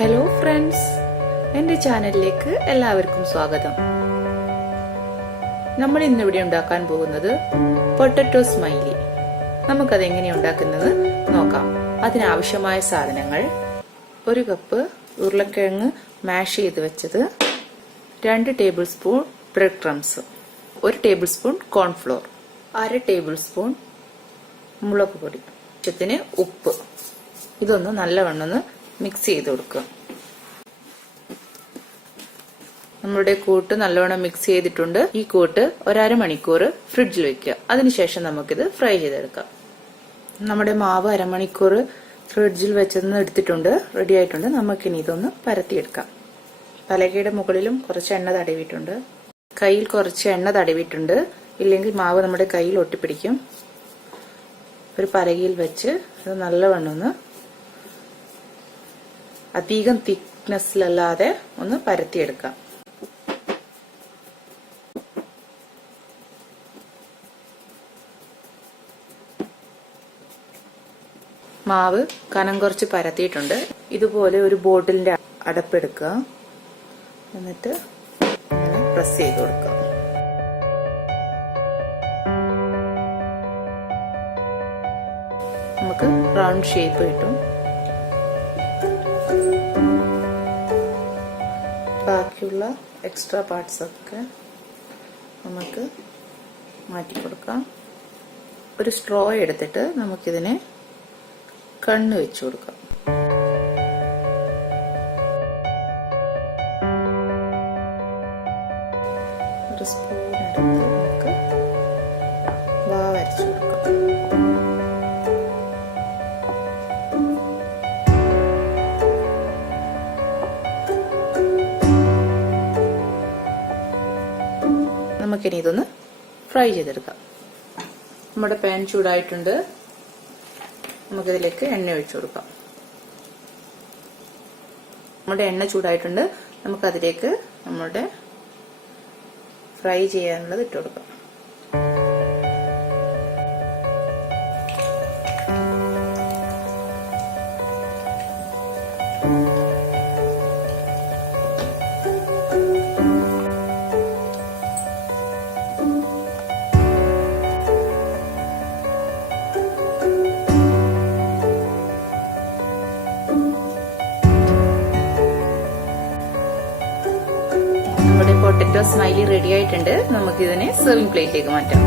Hello friends, എന്റെ ചാനലിലേക്ക് എല്ലാവർക്കും സ്വാഗതം. നമ്മൾ ഇന്നിവിടെ ഉണ്ടാക്കാൻ പോകുന്നത് പൊട്ടറ്റോ സ്മൈലി. നമുക്കത് എങ്ങനെയാണ് ഉണ്ടാക്കുന്നത് നോക്കാം. അതിനാവശ്യമായ സാധനങ്ങൾ: 1 കപ്പ് ഉരുളക്കിഴങ്ങ് മാഷ് ചെയ്ത് വെച്ചത്, 2 table spoon bread crumbs, 1 table spoon cornflour, 1/2 table spoon മുളക് പൊടി, ആവശ്യത്തിന് ഉപ്പ്. ഇതൊന്ന് നല്ലവണ്ണം മിക്സ് ചെയ്ത് കൊടുക്കുക. നമ്മളുടെ കൂട്ട് നല്ലവണ്ണം മിക്സ് ചെയ്തിട്ടുണ്ട്. ഈ കൂട്ട് 1/2 മണിക്കൂർ ഫ്രിഡ്ജിൽ വെക്കുക. അതിനുശേഷം നമുക്കിത് ഫ്രൈ ചെയ്തെടുക്കാം. നമ്മുടെ മാവ് 1/2 മണിക്കൂർ ഫ്രിഡ്ജിൽ വെച്ചെന്ന് എടുത്തിട്ടുണ്ട്, റെഡി ആയിട്ടുണ്ട്. നമുക്കിനി ഇതൊന്ന് പരത്തിയെടുക്കാം. പലകയുടെ മുകളിലും കുറച്ച് എണ്ണ തടവിയിട്ടുണ്ട്, കയ്യിൽ കുറച്ച് എണ്ണ തടവിയിട്ടുണ്ട്. ഇല്ലെങ്കിൽ മാവ് നമ്മുടെ കയ്യിൽ ഒട്ടിപ്പിടിക്കും. ഒരു പലകയിൽ വെച്ച് ഇത് നല്ലവണ്ണം ഒന്ന് അധികം തിക്നെസ്സിലല്ലാതെ ഒന്ന് പരത്തിയെടുക്കാം. മാവ് കനം കുറച്ച് പരത്തിയിട്ടുണ്ട്. ഇതുപോലെ ഒരു ബോട്ടിലിന്റെ അടപ്പെടുക്കുക, എന്നിട്ട് പ്രസ് ചെയ്ത് കൊടുക്കുക. നമുക്ക് റൗണ്ട് ഷേപ്പ് കിട്ടും. ബാക്കിയുള്ള എക്സ്ട്രാ പാർട്സ് ഒക്കെ നമുക്ക് മാറ്റി കൊടുക്കാം. ഒരു സ്ട്രോ എടുത്തിട്ട് നമുക്കിതിനെ കണ്ണ് വെച്ചു കൊടുക്കാം. ഒരു സ്പൂൺ എടുത്ത് നമുക്ക് വാ വരച്ചു കൊടുക്കാം. നമുക്കിനി ഇതൊന്ന് ഫ്രൈ ചെയ്തെടുക്കാം. നമ്മുടെ പാൻ ചൂടായിട്ടുണ്ട്. നമുക്കിതിലേക്ക് എണ്ണ ഒഴിച്ചു കൊടുക്കാം. നമ്മുടെ എണ്ണ ചൂടായിട്ടുണ്ട്. നമുക്കതിലേക്ക് നമ്മുടെ ഫ്രൈ ചെയ്യാനുള്ളത് ഇട്ട് കൊടുക്കാം. നമ്മുടെ പൊട്ടറ്റോ സ്മൈലി റെഡി ആയിട്ടുണ്ട്. നമുക്കിതിനെ സെർവിംഗ് പ്ലേറ്റിലേക്ക് മാറ്റാം.